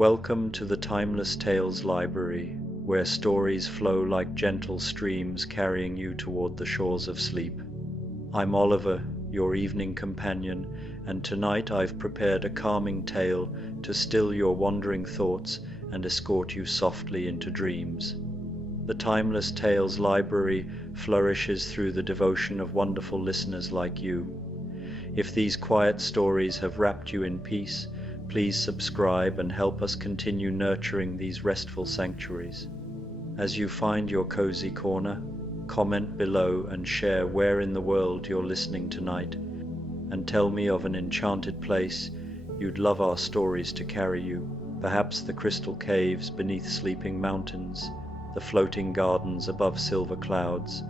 Welcome to the Timeless Tales Library, where stories flow like gentle streams carrying you toward the shores of sleep. I'm Oliver, your evening companion, and tonight I've prepared a calming tale to still your wandering thoughts and escort you softly into dreams. The Timeless Tales Library flourishes through the devotion of wonderful listeners like you. If these quiet stories have wrapped you in peace, please subscribe and help us continue nurturing these restful sanctuaries. As you find your cozy corner, comment below and share where in the world you're listening tonight, and tell me of an enchanted place you'd love our stories to carry you. Perhaps the crystal caves beneath sleeping mountains, the floating gardens above silver clouds,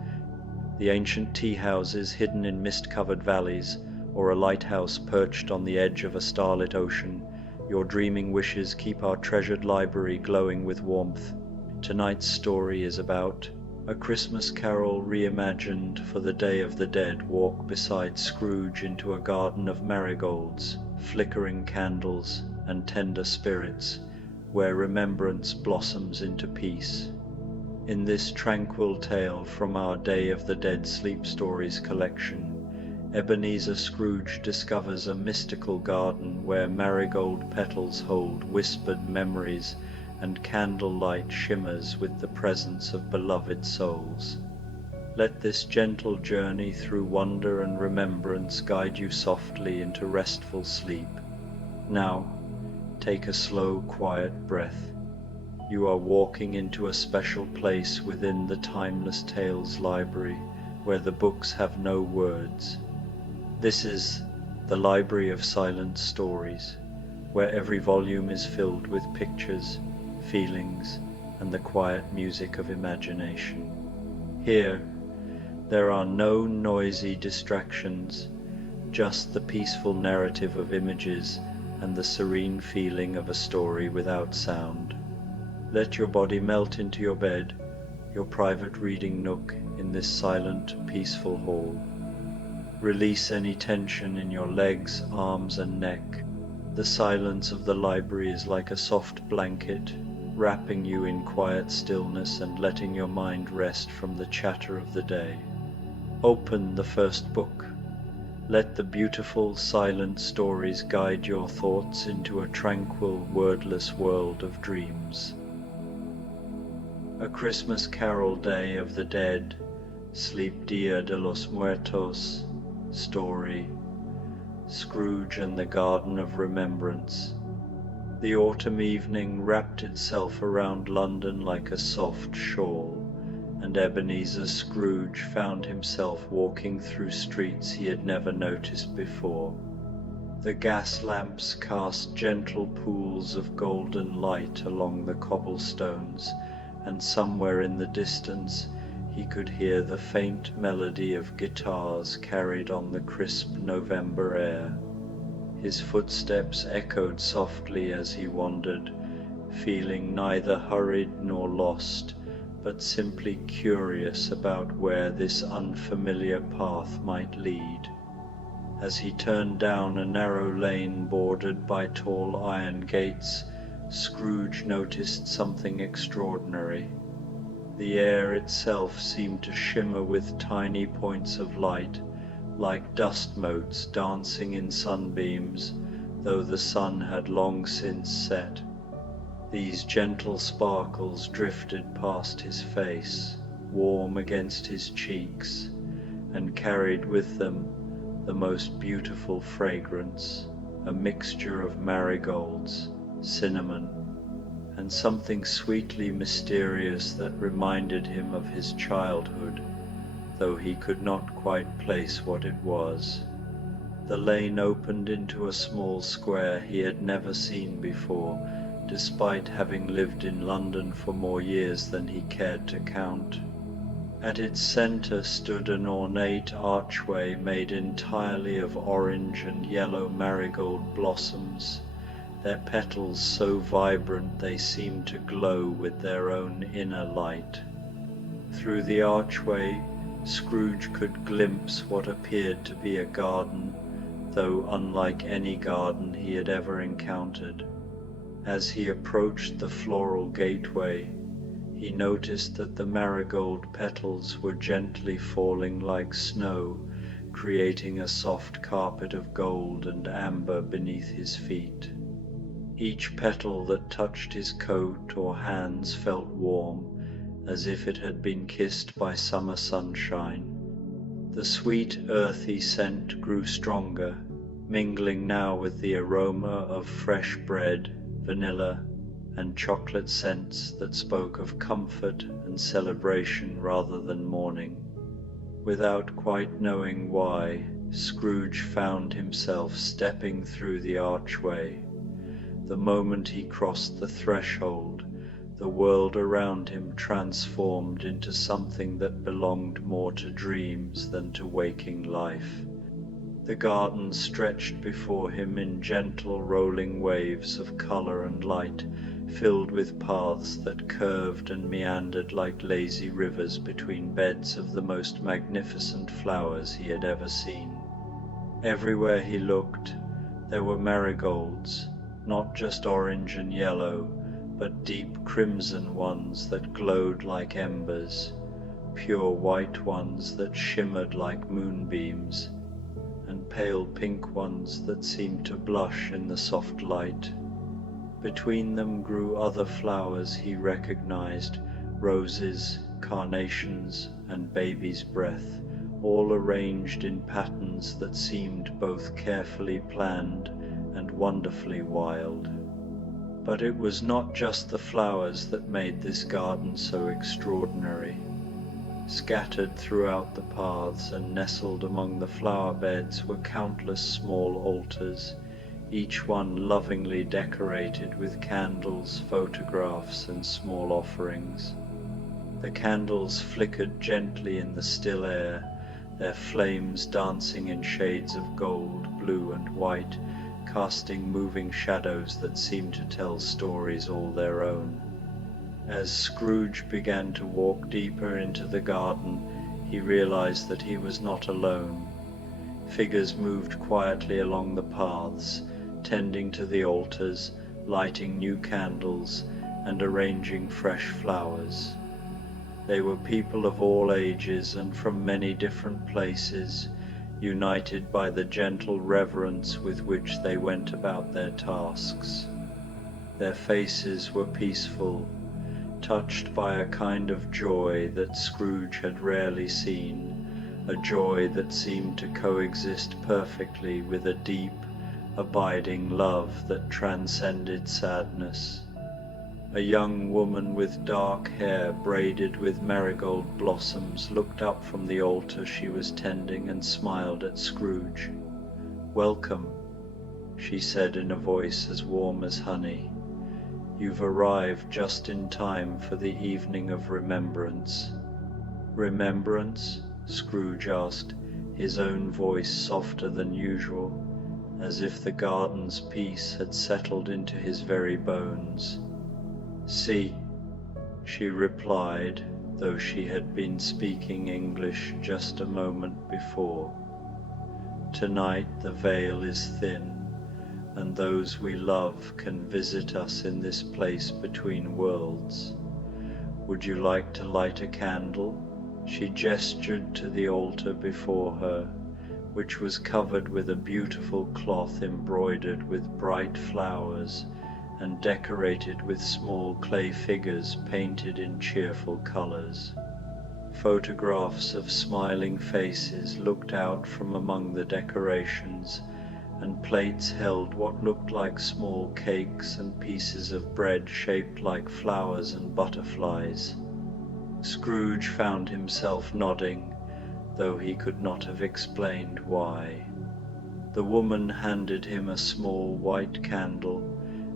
the ancient tea houses hidden in mist-covered valleys, or a lighthouse perched on the edge of a starlit ocean. Your dreaming wishes keep our treasured library glowing with warmth. Tonight's story is about A Christmas Carol Reimagined for the Day of the Dead. Walk beside Scrooge into a garden of marigolds, flickering candles, and tender spirits, where remembrance blossoms into peace. In this tranquil tale from our Day of the Dead Sleep Stories collection, Ebenezer Scrooge discovers a mystical garden where marigold petals hold whispered memories and candlelight shimmers with the presence of beloved souls. Let this gentle journey through wonder and remembrance guide you softly into restful sleep. Now, take a slow, quiet breath. You are walking into a special place within the Timeless Tales Library, where the books have no words. This is the Library of Silent Stories, where every volume is filled with pictures, feelings, and the quiet music of imagination. Here, there are no noisy distractions, just the peaceful narrative of images and the serene feeling of a story without sound. Let your body melt into your bed, your private reading nook in this silent, peaceful hall. Release any tension in your legs, arms, and neck. The silence of the library is like a soft blanket, wrapping you in quiet stillness and letting your mind rest from the chatter of the day. Open the first book. Let the beautiful, silent stories guide your thoughts into a tranquil, wordless world of dreams. A Christmas Carol, Day of the Dead, Sleep Dia de los Muertos. Story, Scrooge and the Garden of Remembrance. The autumn evening wrapped itself around London like a soft shawl, and Ebenezer Scrooge found himself walking through streets he had never noticed before. The gas lamps cast gentle pools of golden light along the cobblestones, and somewhere in the distance he could hear the faint melody of guitars carried on the crisp November air. His footsteps echoed softly as he wandered, feeling neither hurried nor lost, but simply curious about where this unfamiliar path might lead. As he turned down a narrow lane bordered by tall iron gates, Scrooge noticed something extraordinary. The air itself seemed to shimmer with tiny points of light, like dust motes dancing in sunbeams, though the sun had long since set. These gentle sparkles drifted past his face, warm against his cheeks, and carried with them the most beautiful fragrance, a mixture of marigolds, cinnamon, and something sweetly mysterious that reminded him of his childhood, though he could not quite place what it was. The lane opened into a small square he had never seen before, despite having lived in London for more years than he cared to count. At its center stood an ornate archway made entirely of orange and yellow marigold blossoms, their petals so vibrant they seemed to glow with their own inner light. Through the archway, Scrooge could glimpse what appeared to be a garden, though unlike any garden he had ever encountered. As he approached the floral gateway, he noticed that the marigold petals were gently falling like snow, creating a soft carpet of gold and amber beneath his feet. Each petal that touched his coat or hands felt warm, as if it had been kissed by summer sunshine. The sweet, earthy scent grew stronger, mingling now with the aroma of fresh bread, vanilla, and chocolate scents that spoke of comfort and celebration rather than mourning. Without quite knowing why, Scrooge found himself stepping through the archway. The moment he crossed the threshold, the world around him transformed into something that belonged more to dreams than to waking life. The garden stretched before him in gentle rolling waves of color and light, filled with paths that curved and meandered like lazy rivers between beds of the most magnificent flowers he had ever seen. Everywhere he looked, there were marigolds, not just orange and yellow, but deep crimson ones that glowed like embers, pure white ones that shimmered like moonbeams, and pale pink ones that seemed to blush in the soft light. Between them grew other flowers he recognized, roses, carnations, and baby's breath, all arranged in patterns that seemed both carefully planned and wonderfully wild. But it was not just the flowers that made this garden so extraordinary. Scattered throughout the paths and nestled among the flower beds were countless small altars, each one lovingly decorated with candles, photographs, and small offerings. The candles flickered gently in the still air, their flames dancing in shades of gold, blue, and white, casting moving shadows that seemed to tell stories all their own. As Scrooge began to walk deeper into the garden, he realized that he was not alone. Figures moved quietly along the paths, tending to the altars, lighting new candles, and arranging fresh flowers. They were people of all ages and from many different places, united by the gentle reverence with which they went about their tasks. Their faces were peaceful, touched by a kind of joy that Scrooge had rarely seen, a joy that seemed to coexist perfectly with a deep, abiding love that transcended sadness. A young woman with dark hair braided with marigold blossoms looked up from the altar she was tending and smiled at Scrooge. "Welcome," she said in a voice as warm as honey. "You've arrived just in time for the evening of remembrance." "Remembrance?" Scrooge asked, his own voice softer than usual, as if the garden's peace had settled into his very bones. "Si," she replied, though she had been speaking English just a moment before. "Tonight the veil is thin, and those we love can visit us in this place between worlds. Would you like to light a candle?" She gestured to the altar before her, which was covered with a beautiful cloth embroidered with bright flowers and decorated with small clay figures painted in cheerful colors. Photographs of smiling faces looked out from among the decorations, and plates held what looked like small cakes and pieces of bread shaped like flowers and butterflies. Scrooge found himself nodding, though he could not have explained why. The woman handed him a small white candle,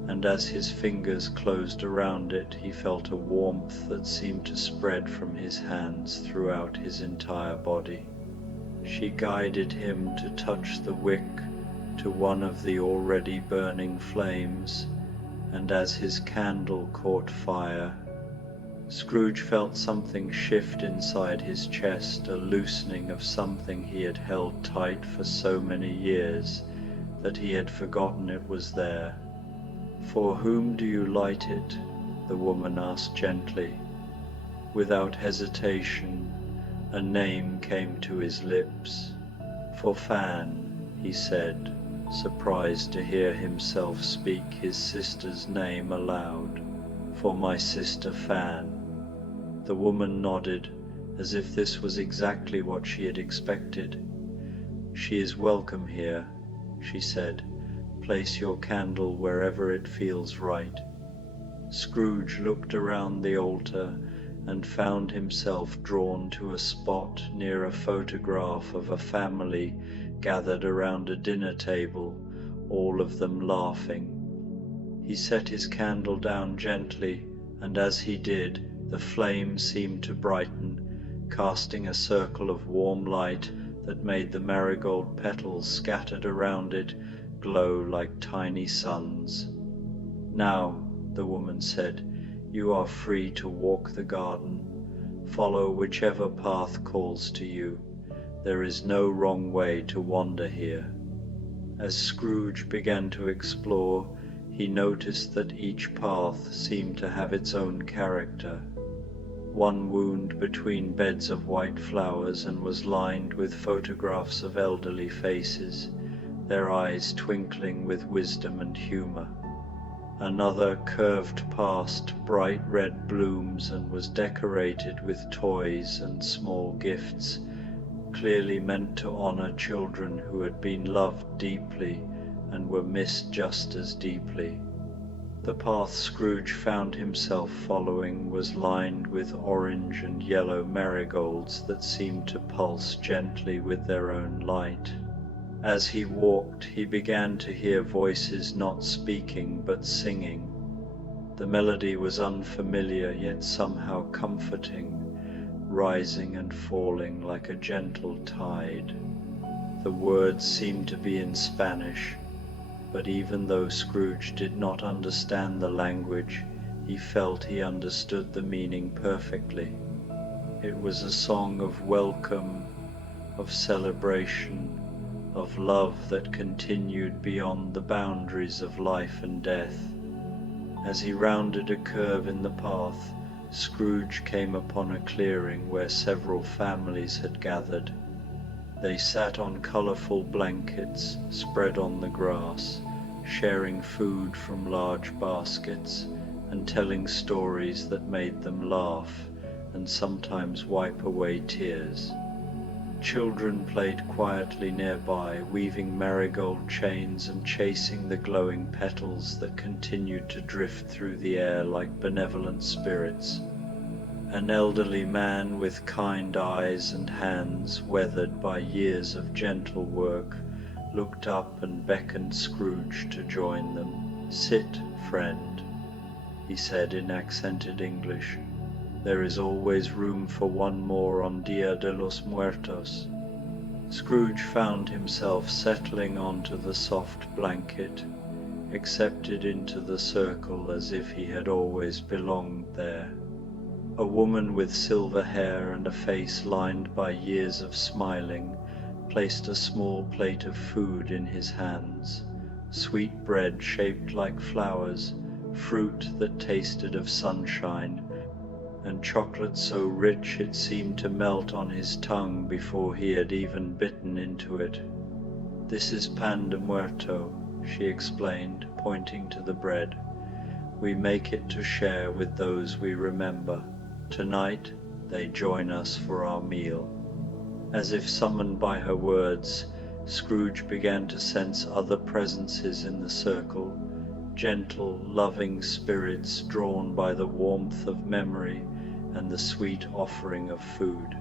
and as his fingers closed around it, he felt a warmth that seemed to spread from his hands throughout his entire body. She guided him to touch the wick to one of the already burning flames, and as his candle caught fire, Scrooge felt something shift inside his chest, a loosening of something he had held tight for so many years that he had forgotten it was there. "For whom do you light it?" the woman asked gently. Without hesitation, a name came to his lips. "For Fan," he said, surprised to hear himself speak his sister's name aloud. "For my sister Fan." The woman nodded, as if this was exactly what she had expected. "She is welcome here," she said. "Place your candle wherever it feels right." Scrooge looked around the altar and found himself drawn to a spot near a photograph of a family gathered around a dinner table, all of them laughing. He set his candle down gently, and as he did, the flame seemed to brighten, casting a circle of warm light that made the marigold petals scattered around it glow like tiny suns. "Now," the woman said, "you are free to walk the garden. Follow whichever path calls to you. There is no wrong way to wander here." As Scrooge began to explore, he noticed that each path seemed to have its own character. One wound between beds of white flowers and was lined with photographs of elderly faces, their eyes twinkling with wisdom and humor. Another curved past bright red blooms and was decorated with toys and small gifts, clearly meant to honor children who had been loved deeply and were missed just as deeply. The path Scrooge found himself following was lined with orange and yellow marigolds that seemed to pulse gently with their own light. As he walked, he began to hear voices not speaking but singing. The melody was unfamiliar yet somehow comforting, rising and falling like a gentle tide. The words seemed to be in Spanish, but even though Scrooge did not understand the language, he felt he understood the meaning perfectly. It was a song of welcome, of celebration, of love that continued beyond the boundaries of life and death. As he rounded a curve in the path, Scrooge came upon a clearing where several families had gathered. They sat on colorful blankets spread on the grass, sharing food from large baskets and telling stories that made them laugh and sometimes wipe away tears. Children played quietly nearby, weaving marigold chains and chasing the glowing petals that continued to drift through the air like benevolent spirits. An elderly man with kind eyes and hands weathered by years of gentle work looked up and beckoned Scrooge to join them. "Sit, friend," he said in accented English. "There is always room for one more on Dia de los Muertos." Scrooge found himself settling onto the soft blanket, accepted into the circle as if he had always belonged there. A woman with silver hair and a face lined by years of smiling placed a small plate of food in his hands, sweet bread shaped like flowers, fruit that tasted of sunshine, and chocolate so rich it seemed to melt on his tongue before he had even bitten into it. "This is pan de muerto," she explained, pointing to the bread. "We make it to share with those we remember. Tonight they join us for our meal." As if summoned by her words, Scrooge began to sense other presences in the circle, gentle, loving spirits drawn by the warmth of memory and the sweet offering of food.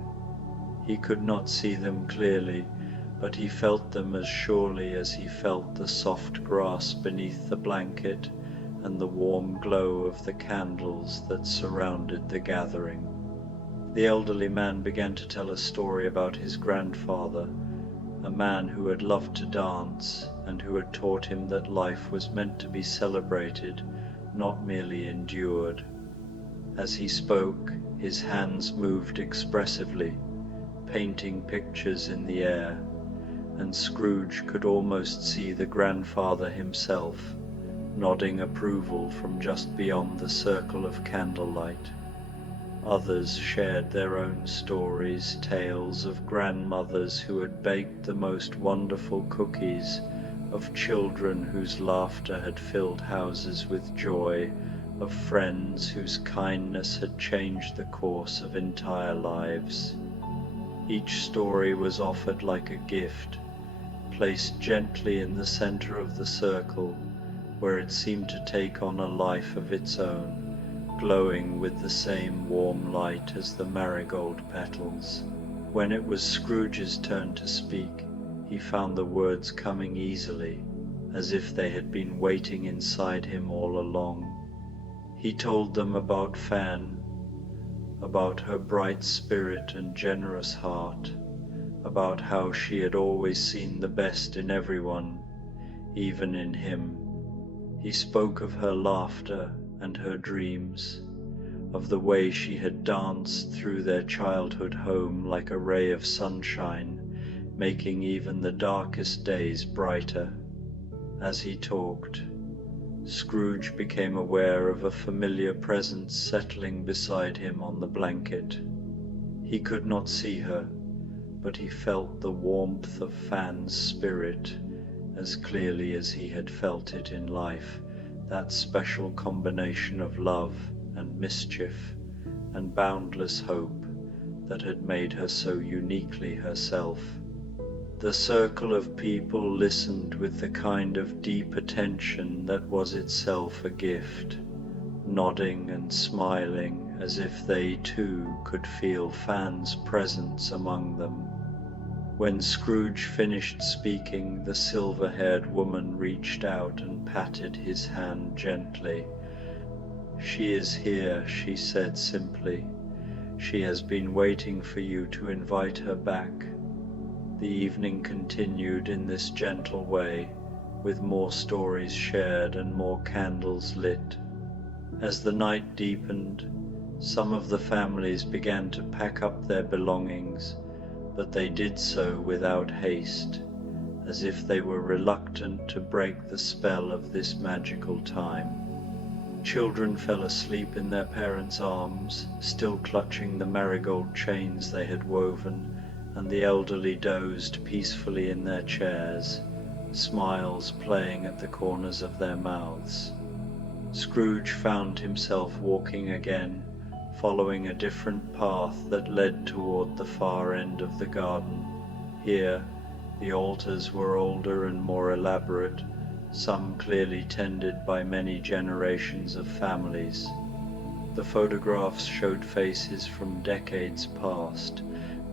He could not see them clearly, but he felt them as surely as he felt the soft grass beneath the blanket and the warm glow of the candles that surrounded the gathering. The elderly man began to tell a story about his grandfather, a man who had loved to dance and who had taught him that life was meant to be celebrated, not merely endured. As he spoke, his hands moved expressively, painting pictures in the air, and Scrooge could almost see the grandfather himself, nodding approval from just beyond the circle of candlelight. Others shared their own stories, tales of grandmothers who had baked the most wonderful cookies, of children whose laughter had filled houses with joy, of friends whose kindness had changed the course of entire lives. Each story was offered like a gift, placed gently in the center of the circle, where it seemed to take on a life of its own, glowing with the same warm light as the marigold petals. When it was Scrooge's turn to speak, he found the words coming easily, as if they had been waiting inside him all along. He told them about Fan, about her bright spirit and generous heart, about how she had always seen the best in everyone, even in him. He spoke of her laughter and her dreams, of the way she had danced through their childhood home like a ray of sunshine, making even the darkest days brighter. As he talked, Scrooge became aware of a familiar presence settling beside him on the blanket. He could not see her, but he felt the warmth of Fan's spirit as clearly as he had felt it in life, that special combination of love and mischief and boundless hope that had made her so uniquely herself. The circle of people listened with the kind of deep attention that was itself a gift, nodding and smiling as if they too could feel Fan's presence among them. When Scrooge finished speaking, the silver-haired woman reached out and patted his hand gently. "She is here," she said simply. "She has been waiting for you to invite her back." The evening continued in this gentle way, with more stories shared and more candles lit. As the night deepened, some of the families began to pack up their belongings, but they did so without haste, as if they were reluctant to break the spell of this magical time. Children fell asleep in their parents' arms, still clutching the marigold chains they had woven, and the elderly dozed peacefully in their chairs, smiles playing at the corners of their mouths. Scrooge found himself walking again, following a different path that led toward the far end of the garden. Here, the altars were older and more elaborate, some clearly tended by many generations of families. The photographs showed faces from decades past,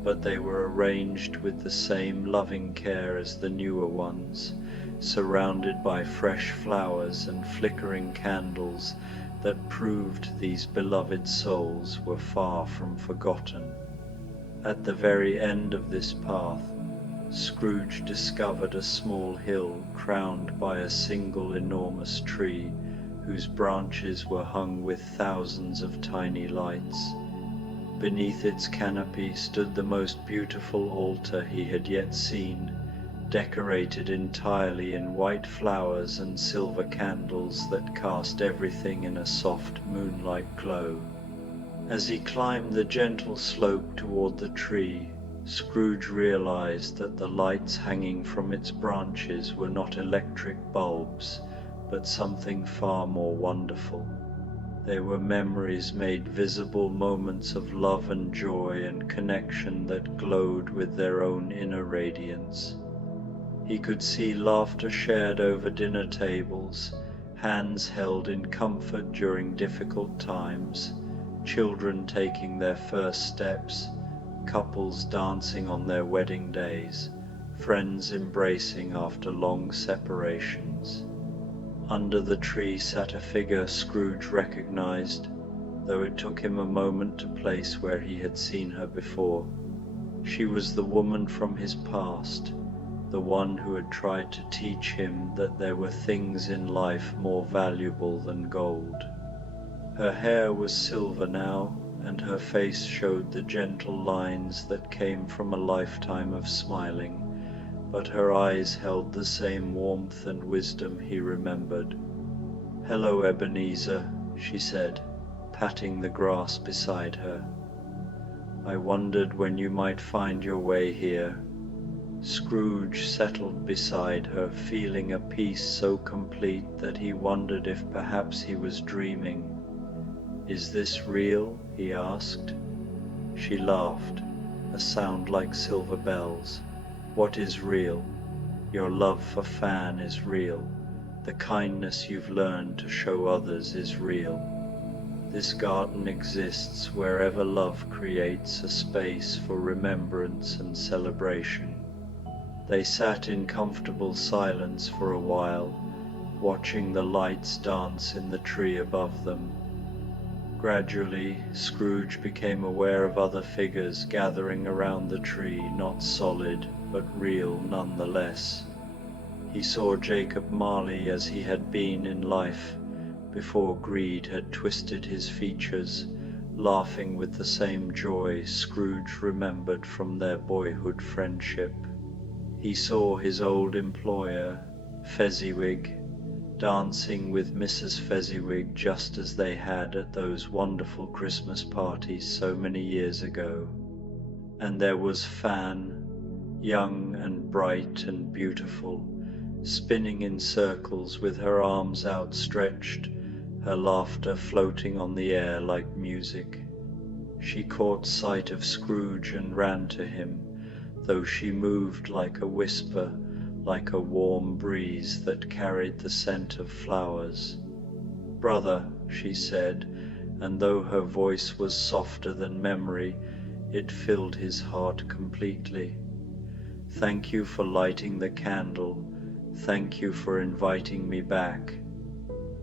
but they were arranged with the same loving care as the newer ones, surrounded by fresh flowers and flickering candles that proved these beloved souls were far from forgotten. At the very end of this path, Scrooge discovered a small hill crowned by a single enormous tree, whose branches were hung with thousands of tiny lights. Beneath its canopy stood the most beautiful altar he had yet seen, decorated entirely in white flowers and silver candles that cast everything in a soft moonlight glow. As he climbed the gentle slope toward the tree, Scrooge realized that the lights hanging from its branches were not electric bulbs, but something far more wonderful. They were memories made visible, moments of love and joy and connection that glowed with their own inner radiance. He could see laughter shared over dinner tables, hands held in comfort during difficult times, children taking their first steps, couples dancing on their wedding days, friends embracing after long separations. Under the tree sat a figure Scrooge recognized, though it took him a moment to place where he had seen her before. She was the woman from his past, the one who had tried to teach him that there were things in life more valuable than gold. Her hair was silver now, and her face showed the gentle lines that came from a lifetime of smiling, but her eyes held the same warmth and wisdom he remembered. "Hello, Ebenezer," she said, patting the grass beside her. "I wondered when you might find your way here." Scrooge settled beside her, feeling a peace so complete that he wondered if perhaps he was dreaming. "Is this real?" he asked. She laughed, a sound like silver bells. "What is real? Your love for Fan is real. The kindness you've learned to show others is real. This garden exists wherever love creates a space for remembrance and celebration." They sat in comfortable silence for a while, watching the lights dance in the tree above them. Gradually, Scrooge became aware of other figures gathering around the tree, not solid, but real nonetheless. He saw Jacob Marley as he had been in life, before greed had twisted his features, laughing with the same joy Scrooge remembered from their boyhood friendship. He saw his old employer, Fezziwig, dancing with Mrs. Fezziwig just as they had at those wonderful Christmas parties so many years ago. And there was Fan, young and bright and beautiful, spinning in circles with her arms outstretched, her laughter floating on the air like music. She caught sight of Scrooge and ran to him, though she moved like a whisper, like a warm breeze that carried the scent of flowers. "Brother," she said, and though her voice was softer than memory, it filled his heart completely. "Thank you for lighting the candle. Thank you for inviting me back."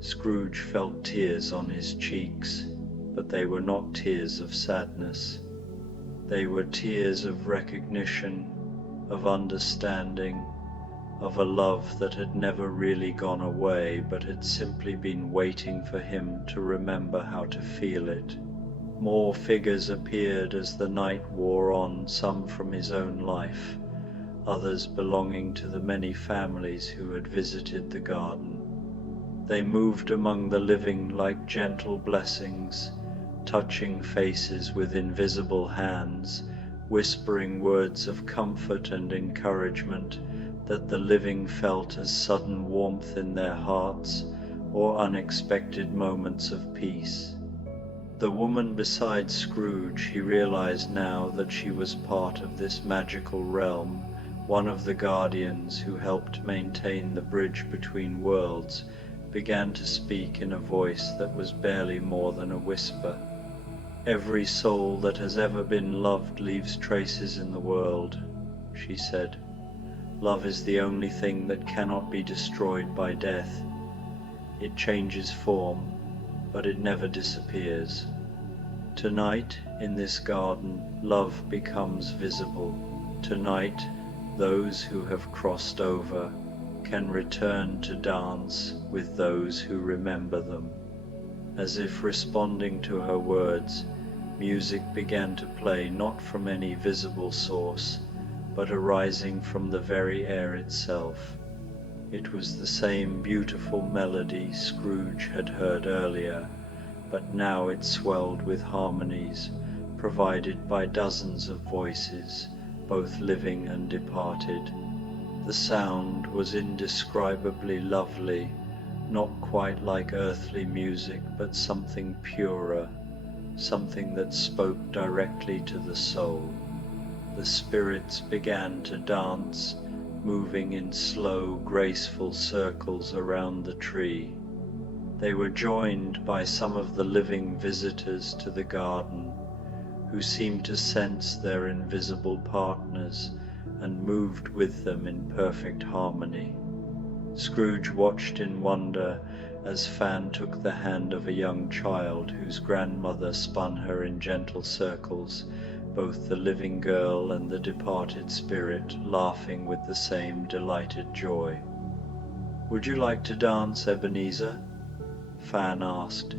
Scrooge felt tears on his cheeks, but they were not tears of sadness. They were tears of recognition, of understanding, of a love that had never really gone away, but had simply been waiting for him to remember how to feel it. More figures appeared as the night wore on, some from his own life, others belonging to the many families who had visited the garden. They moved among the living like gentle blessings, touching faces with invisible hands, whispering words of comfort and encouragement that the living felt as sudden warmth in their hearts or unexpected moments of peace. The woman beside Scrooge, he realized now that she was part of this magical realm, one of the guardians who helped maintain the bridge between worlds, began to speak in a voice that was barely more than a whisper. "Every soul that has ever been loved leaves traces in the world," she said. "Love is the only thing that cannot be destroyed by death. It changes form, but it never disappears. Tonight, in this garden, love becomes visible. Tonight, those who have crossed over can return to dance with those who remember them." As if responding to her words, music began to play, not from any visible source, but arising from the very air itself. It was the same beautiful melody Scrooge had heard earlier, but now it swelled with harmonies provided by dozens of voices, both living and departed. The sound was indescribably lovely, not quite like earthly music, but something purer, something that spoke directly to the soul. The spirits began to dance, moving in slow, graceful circles around the tree. They were joined by some of the living visitors to the garden, who seemed to sense their invisible partners and moved with them in perfect harmony. Scrooge watched in wonder as Fan took the hand of a young child whose grandmother spun her in gentle circles, both the living girl and the departed spirit laughing with the same delighted joy. "Would you like to dance, Ebenezer?" Fan asked,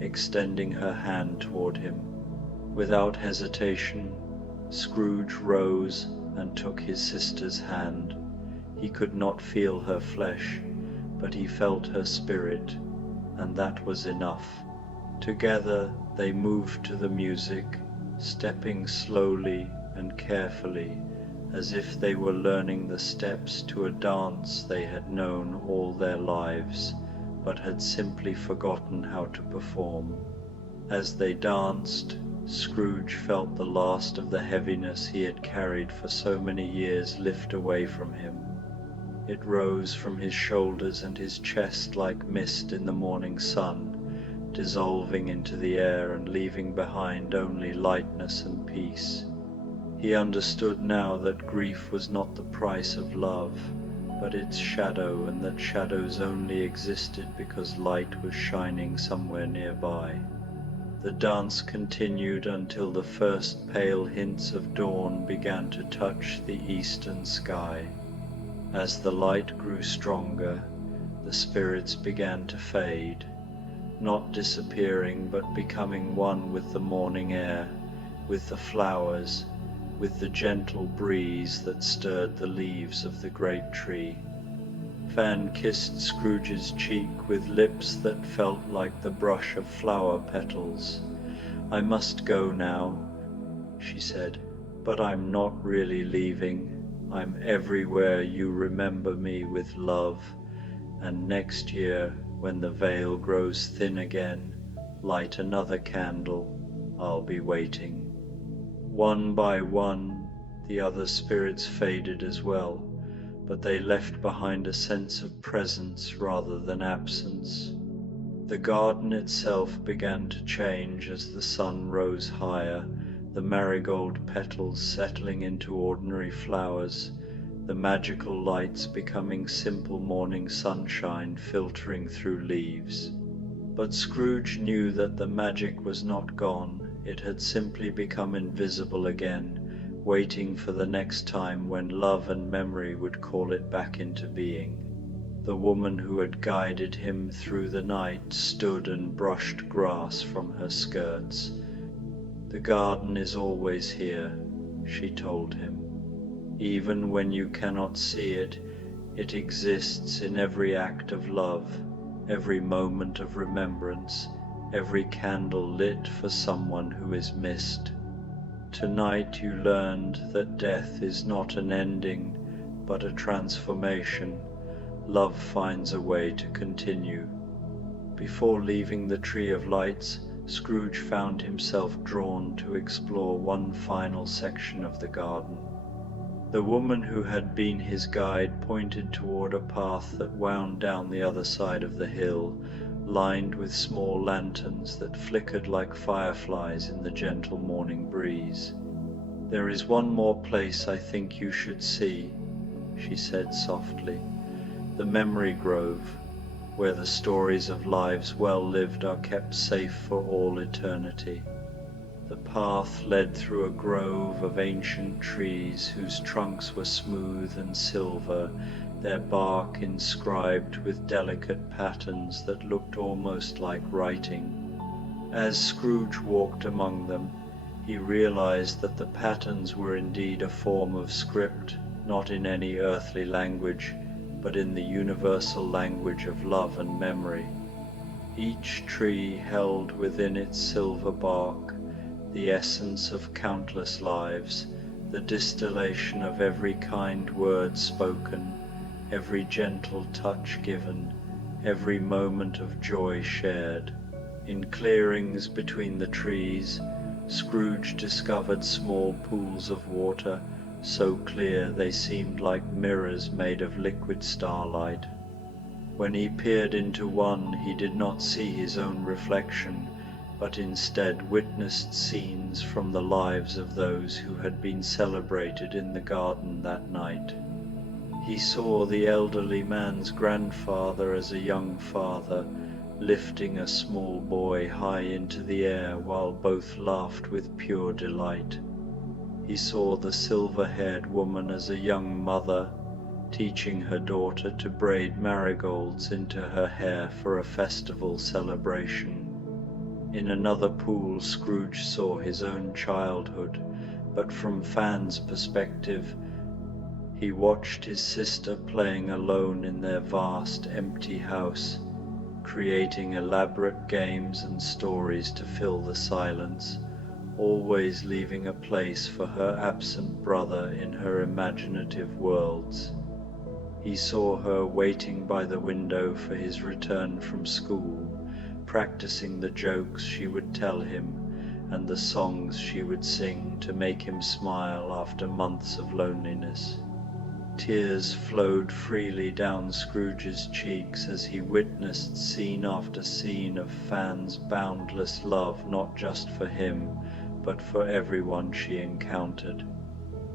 extending her hand toward him. Without hesitation, Scrooge rose and took his sister's hand. He could not feel her flesh, but he felt her spirit. and that was enough. Together they moved to the music, stepping slowly and carefully, as if they were learning the steps to a dance they had known all their lives, but had simply forgotten how to perform. As they danced, Scrooge felt the last of the heaviness he had carried for so many years lift away from him. It rose from his shoulders and his chest like mist in the morning sun, dissolving into the air and leaving behind only lightness and peace. He understood now that grief was not the price of love, but its shadow, and that shadows only existed because light was shining somewhere nearby. The dance continued until the first pale hints of dawn began to touch the eastern sky. As the light grew stronger, the spirits began to fade, not disappearing but becoming one with the morning air, with the flowers, with the gentle breeze that stirred the leaves of the great tree. Fan kissed Scrooge's cheek with lips that felt like the brush of flower petals. "I must go now," she said, "but I'm not really leaving. I'm everywhere you remember me with love, and next year, when the veil grows thin again, light another candle. I'll be waiting." One by one, the other spirits faded as well, but they left behind a sense of presence rather than absence. The garden itself began to change as the sun rose higher, the marigold petals settling into ordinary flowers, the magical lights becoming simple morning sunshine filtering through leaves. But Scrooge knew that the magic was not gone. It had simply become invisible again, waiting for the next time when love and memory would call it back into being. The woman who had guided him through the night stood and brushed grass from her skirts. "The garden is always here," she told him. "Even when you cannot see it, it exists in every act of love, every moment of remembrance, every candle lit for someone who is missed. Tonight you learned that death is not an ending, but a transformation. Love finds a way to continue." Before leaving the Tree of Lights, Scrooge found himself drawn to explore one final section of the garden. The woman who had been his guide pointed toward a path that wound down the other side of the hill, lined with small lanterns that flickered like fireflies in the gentle morning breeze. "There is one more place I think you should see," she said softly. "The Memory Grove, where the stories of lives well lived are kept safe for all eternity." The path led through a grove of ancient trees whose trunks were smooth and silver, their bark inscribed with delicate patterns that looked almost like writing. As Scrooge walked among them, he realized that the patterns were indeed a form of script, not in any earthly language, but in the universal language of love and memory. Each tree held within its silver bark the essence of countless lives, the distillation of every kind word spoken, every gentle touch given, every moment of joy shared. In clearings between the trees, Scrooge discovered small pools of water, so clear they seemed like mirrors made of liquid starlight. When he peered into one, he did not see his own reflection, but instead witnessed scenes from the lives of those who had been celebrated in the garden that night. He saw the elderly man's grandfather as a young father, lifting a small boy high into the air while both laughed with pure delight. He saw the silver-haired woman as a young mother, teaching her daughter to braid marigolds into her hair for a festival celebration. In another pool, Scrooge saw his own childhood, but from Fan's perspective, he watched his sister playing alone in their vast, empty house, creating elaborate games and stories to fill the silence, always leaving a place for her absent brother in her imaginative worlds. He saw her waiting by the window for his return from school, practicing the jokes she would tell him and the songs she would sing to make him smile after months of loneliness. Tears flowed freely down Scrooge's cheeks as he witnessed scene after scene of Fan's boundless love, not just for him, but for everyone she encountered.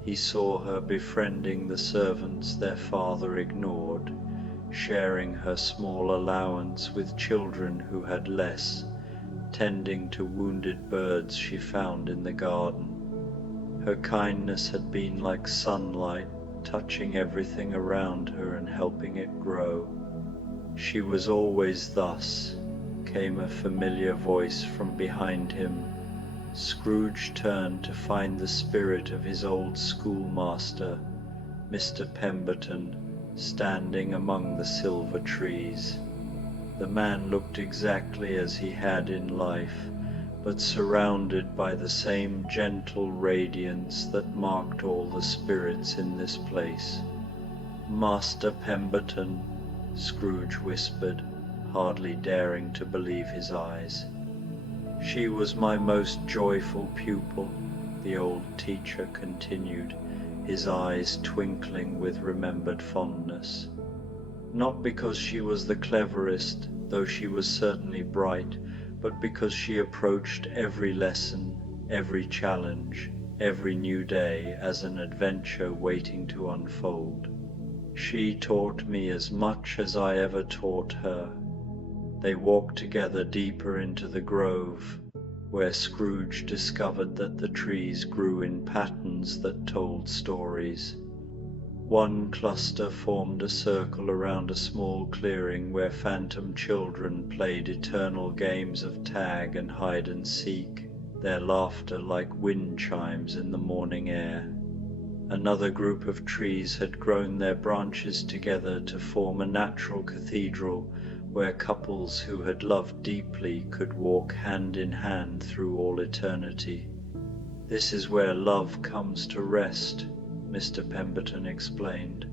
He saw her befriending the servants their father ignored, sharing her small allowance with children who had less, tending to wounded birds she found in the garden. Her kindness had been like sunlight, touching everything around her and helping it grow. She was always thus, came a familiar voice from behind him. Scrooge turned to find the spirit of his old schoolmaster, Mr. Pemberton, standing among the silver trees. The man looked exactly as he had in life, but surrounded by the same gentle radiance that marked all the spirits in this place. "Master Pemberton," Scrooge whispered, hardly daring to believe his eyes. "She was my most joyful pupil," the old teacher continued, his eyes twinkling with remembered fondness. "Not because she was the cleverest, though she was certainly bright, but because she approached every lesson, every challenge, every new day as an adventure waiting to unfold. She taught me as much as I ever taught her." They walked together deeper into the grove, where Scrooge discovered that the trees grew in patterns that told stories. One cluster formed a circle around a small clearing where phantom children played eternal games of tag and hide and seek, their laughter like wind chimes in the morning air. Another group of trees had grown their branches together to form a natural cathedral where couples who had loved deeply could walk hand in hand through all eternity. "This is where love comes to rest," Mr. Pemberton explained,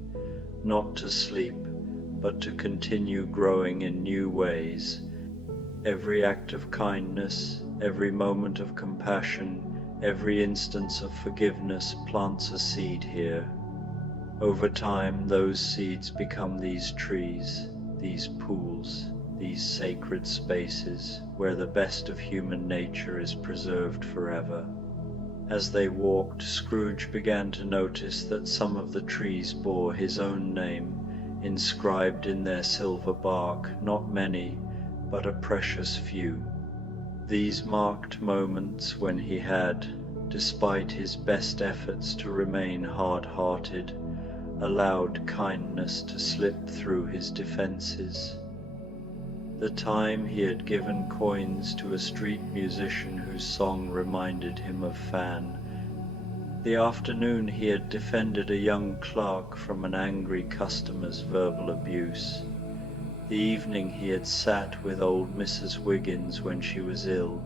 "not to sleep, but to continue growing in new ways. Every act of kindness, every moment of compassion, every instance of forgiveness plants a seed here. Over time, those seeds become these trees, these pools, these sacred spaces where the best of human nature is preserved forever." As they walked, Scrooge began to notice that some of the trees bore his own name, inscribed in their silver bark, not many, but a precious few. These marked moments when he had, despite his best efforts to remain hard-hearted, allowed kindness to slip through his defenses. The time he had given coins to a street musician whose song reminded him of Fan. The afternoon he had defended a young clerk from an angry customer's verbal abuse. The evening he had sat with old Mrs. Wiggins when she was ill,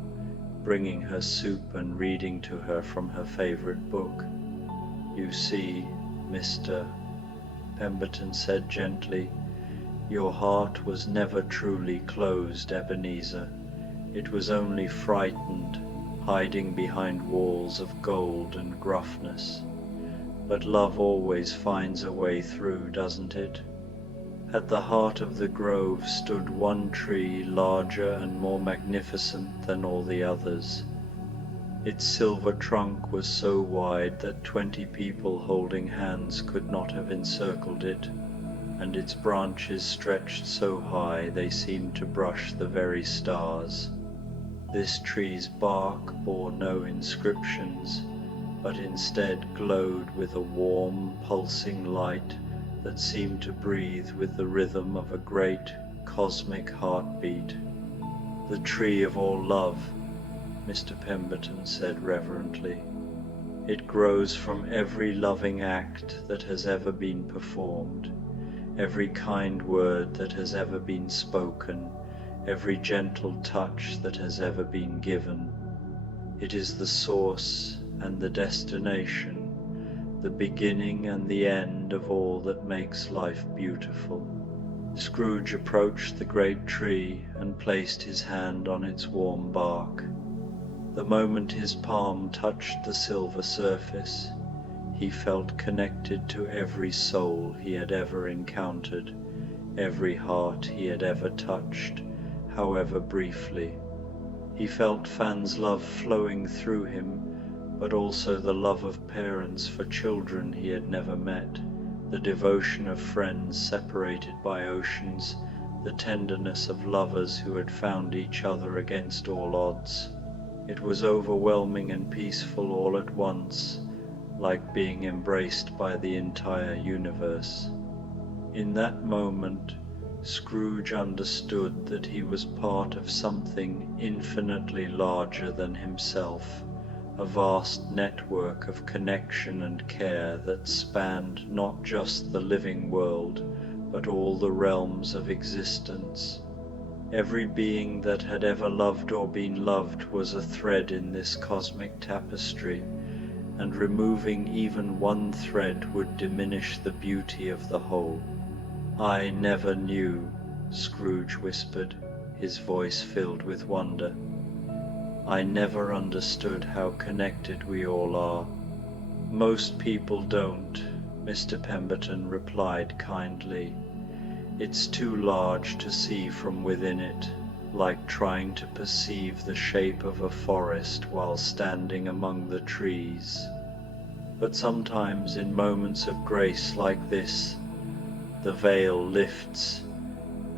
bringing her soup and reading to her from her favorite book. "You see, Mr. Pemberton said gently, "your heart was never truly closed, Ebenezer. It was only frightened, hiding behind walls of gold and gruffness. But love always finds a way through, doesn't it?" At the heart of the grove stood one tree larger and more magnificent than all the others. Its silver trunk was so wide that 20 people holding hands could not have encircled it, and its branches stretched so high they seemed to brush the very stars. This tree's bark bore no inscriptions, but instead glowed with a warm, pulsing light that seemed to breathe with the rhythm of a great, cosmic heartbeat. "The tree of all love," Mr. Pemberton said reverently. "It grows from every loving act that has ever been performed, every kind word that has ever been spoken, every gentle touch that has ever been given. It is the source and the destination, the beginning and the end of all that makes life beautiful. Scrooge approached the great tree and placed his hand on its warm bark. The moment his palm touched the silver surface, he felt connected to every soul he had ever encountered, every heart he had ever touched, however briefly. He felt fans' love flowing through him, but also the love of parents for children he had never met, the devotion of friends separated by oceans, the tenderness of lovers who had found each other against all odds. It was overwhelming and peaceful all at once, like being embraced by the entire universe. In that moment, Scrooge understood that he was part of something infinitely larger than himself, a vast network of connection and care that spanned not just the living world, but all the realms of existence. Every being that had ever loved or been loved was a thread in this cosmic tapestry, and removing even one thread would diminish the beauty of the whole. "I never knew," Scrooge whispered, his voice filled with wonder. "I never understood how connected we all are." "Most people don't," Mr. Pemberton replied kindly. "It's too large to see from within it, like trying to perceive the shape of a forest while standing among the trees. But sometimes in moments of grace like this, the veil lifts,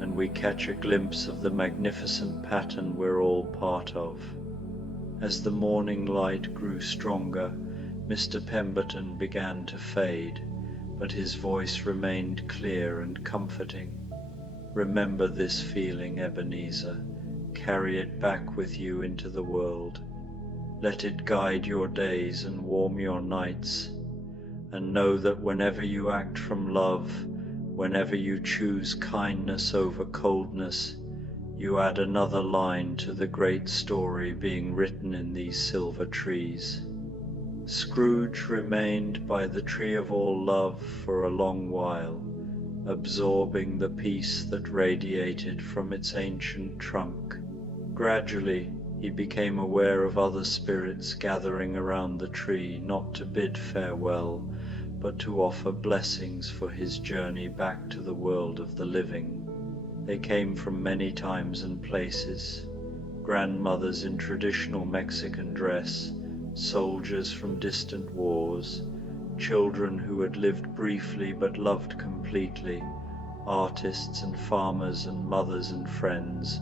and we catch a glimpse of the magnificent pattern we're all part of." As the morning light grew stronger, Mr. Pemberton began to fade, but his voice remained clear and comforting. "Remember this feeling, Ebenezer. Carry it back with you into the world. Let it guide your days and warm your nights. And know that whenever you act from love, whenever you choose kindness over coldness, you add another line to the great story being written in these silver trees." Scrooge remained by the tree of all love for a long while, absorbing the peace that radiated from its ancient trunk. Gradually, he became aware of other spirits gathering around the tree, not to bid farewell, but to offer blessings for his journey back to the world of the living. They came from many times and places: grandmothers in traditional Mexican dress, soldiers from distant wars, children who had lived briefly but loved completely, artists and farmers and mothers and friends,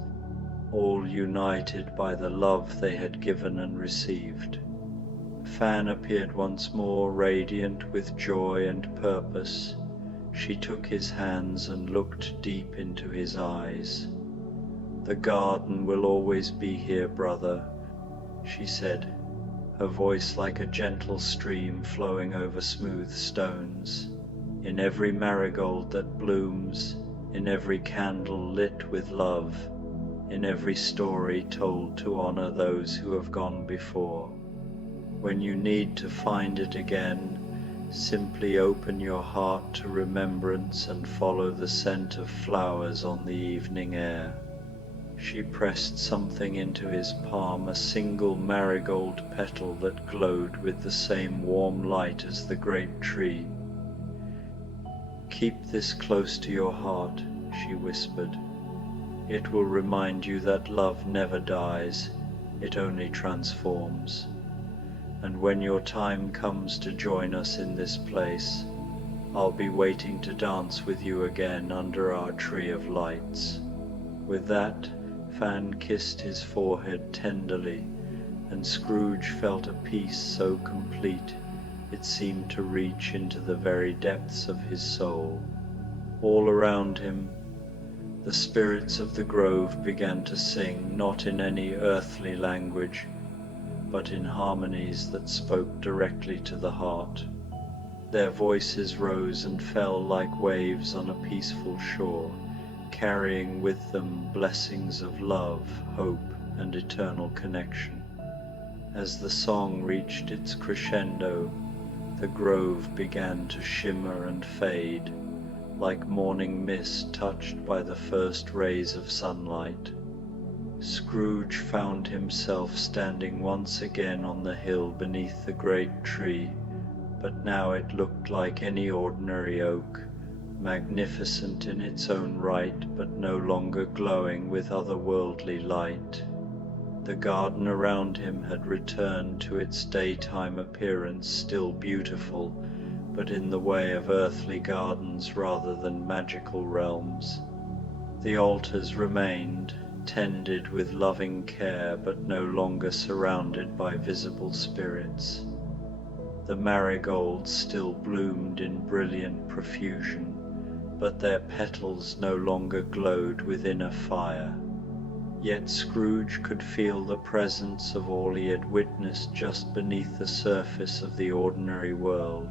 all united by the love they had given and received. Fan appeared once more, radiant with joy and purpose. She took his hands and looked deep into his eyes. "The garden will always be here, brother," she said, her voice like a gentle stream flowing over smooth stones. "In every marigold that blooms, in every candle lit with love, in every story told to honor those who have gone before. When you need to find it again, simply open your heart to remembrance and follow the scent of flowers on the evening air." She pressed something into his palm, a single marigold petal that glowed with the same warm light as the great tree. "Keep this close to your heart," she whispered. "It will remind you that love never dies, it only transforms. And when your time comes to join us in this place, I'll be waiting to dance with you again under our tree of lights." With that, Fan kissed his forehead tenderly, and Scrooge felt a peace so complete it seemed to reach into the very depths of his soul. All around him, the spirits of the grove began to sing, not in any earthly language, but in harmonies that spoke directly to the heart. Their voices rose and fell like waves on a peaceful shore, carrying with them blessings of love, hope, and eternal connection. As the song reached its crescendo, the grove began to shimmer and fade, like morning mist touched by the first rays of sunlight. Scrooge found himself standing once again on the hill beneath the great tree, but now it looked like any ordinary oak, magnificent in its own right, but no longer glowing with otherworldly light. The garden around him had returned to its daytime appearance, still beautiful, but in the way of earthly gardens rather than magical realms. The altars remained, tended with loving care, but no longer surrounded by visible spirits. The marigolds still bloomed in brilliant profusion, but their petals no longer glowed within a fire. Yet Scrooge could feel the presence of all he had witnessed just beneath the surface of the ordinary world.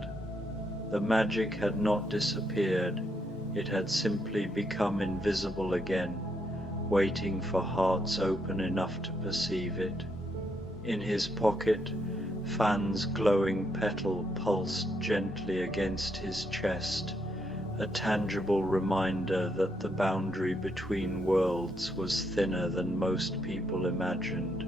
The magic had not disappeared, it had simply become invisible again, waiting for hearts open enough to perceive it. In his pocket, Fan's glowing petal pulsed gently against his chest, a tangible reminder that the boundary between worlds was thinner than most people imagined.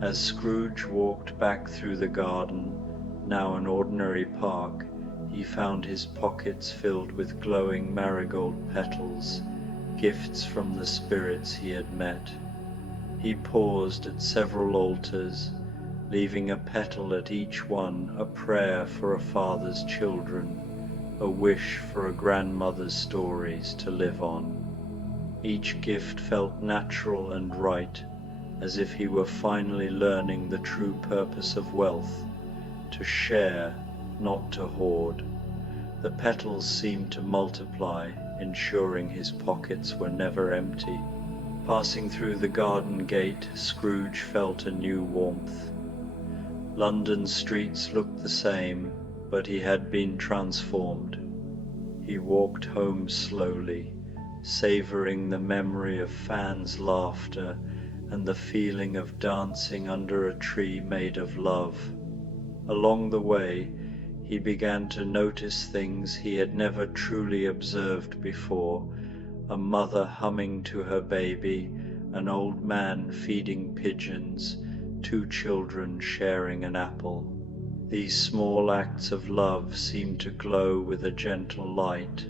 As Scrooge walked back through the garden, now an ordinary park, he found his pockets filled with glowing marigold petals, gifts from the spirits he had met. He paused at several altars, leaving a petal at each one, a prayer for a father's children, a wish for a grandmother's stories to live on. Each gift felt natural and right, as if he were finally learning the true purpose of wealth, to share, not to hoard. The petals seemed to multiply, ensuring his pockets were never empty. Passing through the garden gate, Scrooge felt a new warmth. London's streets looked the same, but he had been transformed. He walked home slowly, savoring the memory of Fan's laughter and the feeling of dancing under a tree made of love. Along the way, he began to notice things he had never truly observed before: a mother humming to her baby, an old man feeding pigeons, two children sharing an apple. These small acts of love seemed to glow with a gentle light,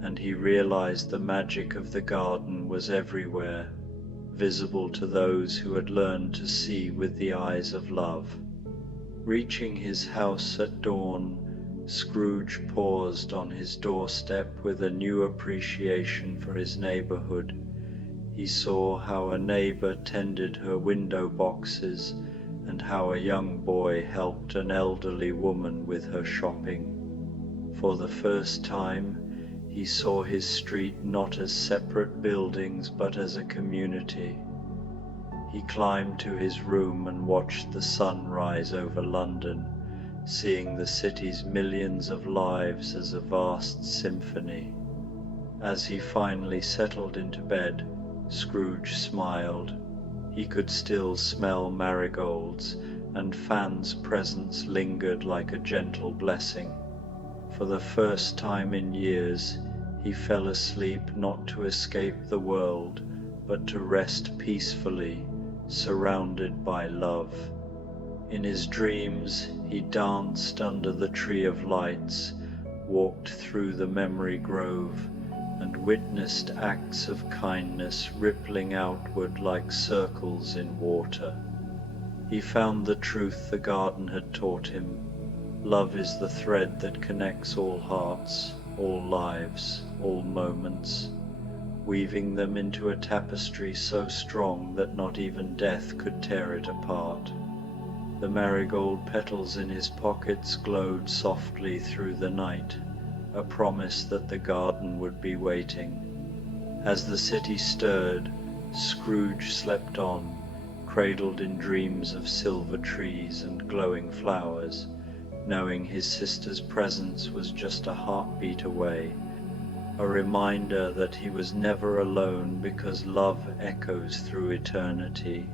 and he realized the magic of the garden was everywhere, visible to those who had learned to see with the eyes of love. Reaching his house at dawn, Scrooge paused on his doorstep with a new appreciation for his neighborhood. He saw how a neighbor tended her window boxes, and how a young boy helped an elderly woman with her shopping. For the first time, he saw his street not as separate buildings but as a community. He climbed to his room and watched the sun rise over London, seeing the city's millions of lives as a vast symphony. As he finally settled into bed, Scrooge smiled. He could still smell marigolds, and Fan's presence lingered like a gentle blessing. For the first time in years, he fell asleep not to escape the world, but to rest peacefully, surrounded by love. In his dreams, he danced under the Tree of Lights, walked through the memory grove, and witnessed acts of kindness rippling outward like circles in water. He found the truth the garden had taught him. Love is the thread that connects all hearts, all lives, all moments, weaving them into a tapestry so strong that not even death could tear it apart. The marigold petals in his pockets glowed softly through the night, a promise that the garden would be waiting. As the city stirred, Scrooge slept on, cradled in dreams of silver trees and glowing flowers, knowing his sister's presence was just a heartbeat away. a reminder that he was never alone because love echoes through eternity.